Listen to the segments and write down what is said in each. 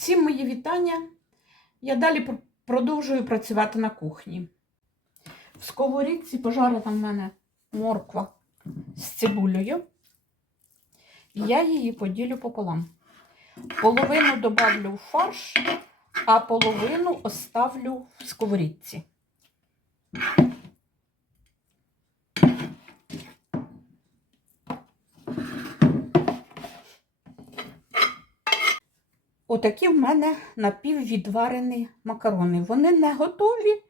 Всім мої вітання. Я далі продовжую працювати на кухні. В сковорідці пожарена в мене морква з цибулею. Я її поділю пополам. Половину добавлю в фарш, а половину оставлю в сковорідці. Отакі в мене напіввідварені макарони. Вони не готові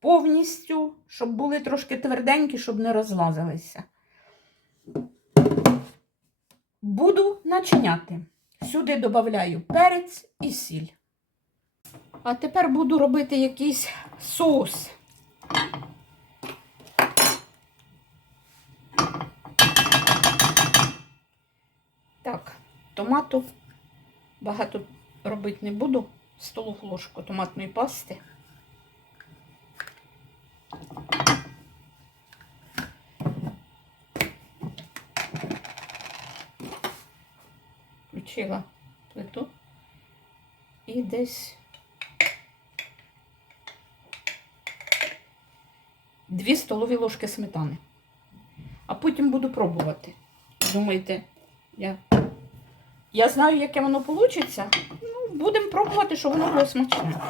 повністю, щоб були трошки тверденькі, щоб не розлазилися. Буду начиняти. Сюди додаю перець і сіль. А тепер буду робити якийсь соус. Так, томату багато робити не буду. Столову ложку томатної пасти. Включила плиту і десь дві столові ложки сметани. А потім буду пробувати. Думаєте, я я знаю, яке воно вийде. Будемо пробувати, щоб воно було смачне.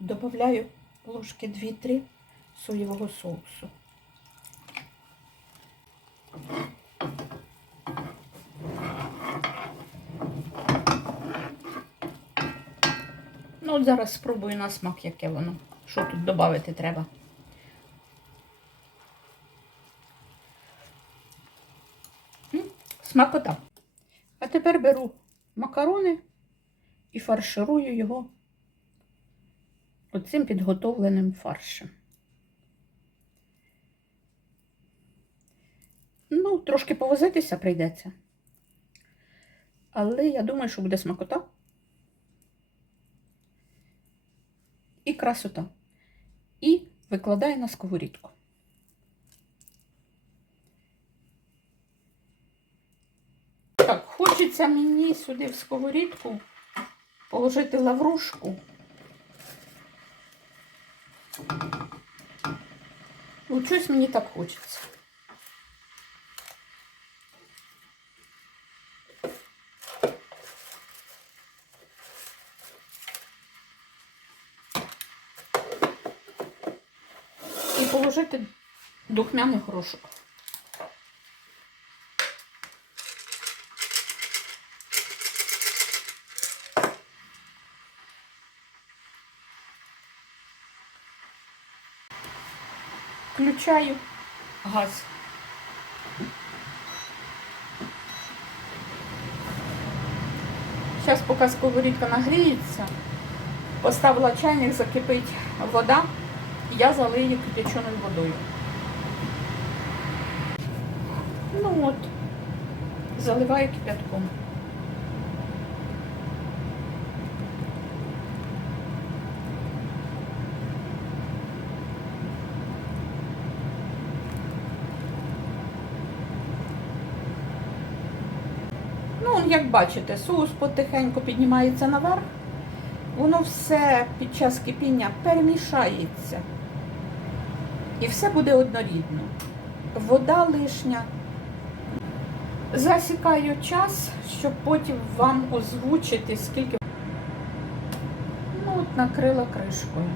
Добавляю ложки 2-3 соєвого соусу. Ну, от зараз спробую на смак, яке воно. Що тут додати треба. Смакота. А тепер беру макарони і фарширую його оцим підготовленим фаршем. Ну, трошки повозитися прийдеться. Але я думаю, що буде смакота і красота. І викладаю на сковорідку. Так, хочеться мені сюди в сковорідку положити лаврушку. Ну, щось мені так хочеться. І положити духмяний горошок. Включаю газ. Зараз, поки сковорідка нагріється, поставила чайник, закипить вода, я залию кипяченою водою. Ну от, заливаю кипятком. Ну, як бачите, соус потихеньку піднімається наверх. Воно все під час кипіння перемішається. І все буде однорідно. Вода лишня. Засікаю час, щоб потім вам озвучити, скільки. Ну, от накрила кришкою.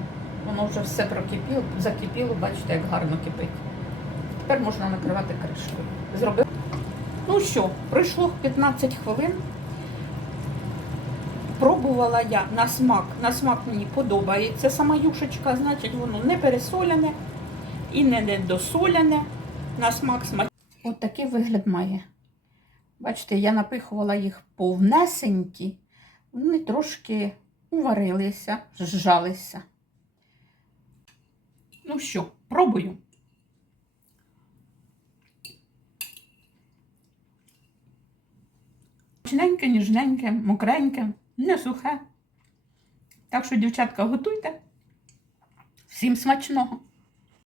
Воно вже все прокипіло, закипіло, бачите, як гарно кипить. Тепер можна накривати кришкою. Зробив. Ну що, пройшло 15 хвилин. Пробувала я на смак. На смак мені подобається сама юшечка, значить воно не пересоляне і не недосоляне. На смак смак. От такий вигляд має. Бачите, я напихувала їх повнесенькі, вони трошки уварилися, зжалися. Ну що, пробую. Чненьке, ніжненьке, мокреньке, не сухе. Так що, дівчатка, готуйте. Всім смачного!